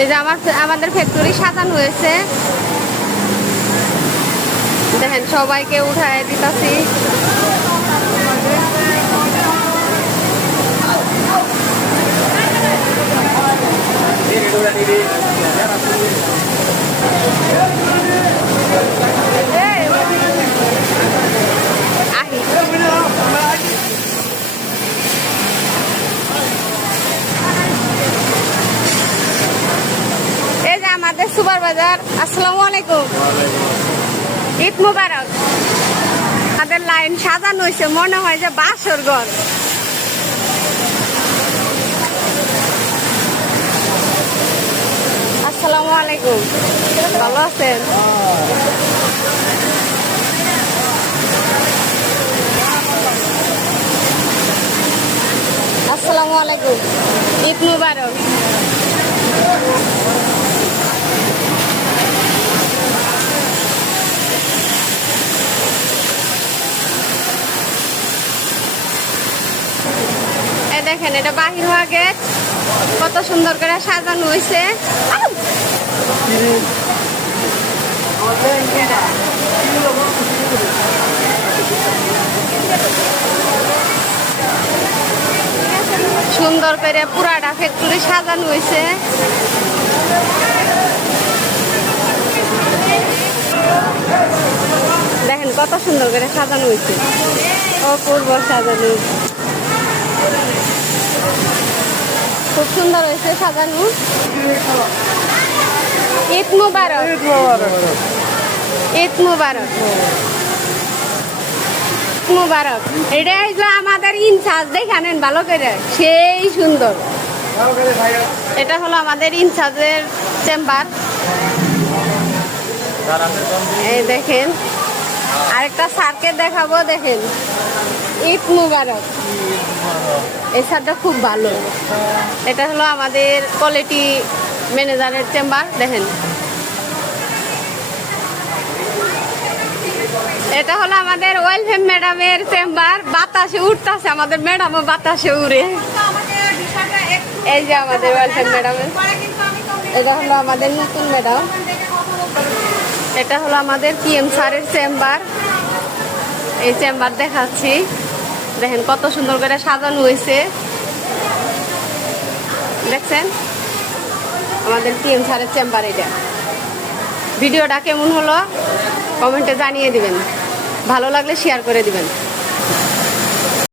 এই যে আমাদের ফ্যাক্টরি সাজানো হয়েছে, দেখেন সবাইকে উঠায় দিতাছি। এই যে আমাদের সুপারবাজার। আসসালামু আলাইকুম, ঈদ মুবারক। আমাদের লাইন সাজানো হয়েছে, মনে হয় যে বাসর ঘর। আসসালামু আলাইকুম, ভালো আছেন? আসসালামু আলাইকুম, ঈদ মুবারক। দেখেন এটা বাহির হওয়া গেট, কত সুন্দর করে সাজানো হয়েছে। সুন্দর করে পুরাটা ফ্যাক্টরি সাজানো হয়েছে। দেখেন কত সুন্দর করে সাজানো হয়েছে, অপূর্ব সাজানো, খুব সুন্দর হয়েছে সাজানো। ঈদ মুবারক, ঈদ মুবারক, মুবারক। এটা হইলো আমাদের ইনচার্জ, দেখানেন ভালো করে, সেই সুন্দর। এটা হলো আমাদের ইনচার্জের চেম্বার। এই দেখেন আরেকটা স্যারকে দেখাবো, দেখেন ঈদ মুবারক। এই স্যারটা খুব ভালো। এটা হলো আমাদের কোয়ালিটি ম্যানেজারের চেম্বার, দেখেন। এটা হলো আমাদের ওয়েলফেম ম্যাডামের চেম্বার। বাতাসে উঠতেছে, আমাদের ম্যাডামও বাতাসে উড়ে। এই যে আমাদের ওয়েলফেম ম্যাডামের, এটা হলো আমাদের নতুন ম্যাডাম। এটা হলো আমাদের পিএম স্যারের চেম্বার। এই চেম্বার দেখাচ্ছি, দেখেন কত সুন্দর করে সাজানো হয়েছে, দেখছেন আমাদের পিএম স্যারের চেম্বার। এটা ভিডিওটা কেমন হলো কমেন্টে জানিয়ে দিবেন, ভালো লাগলে শেয়ার করে দিবেন।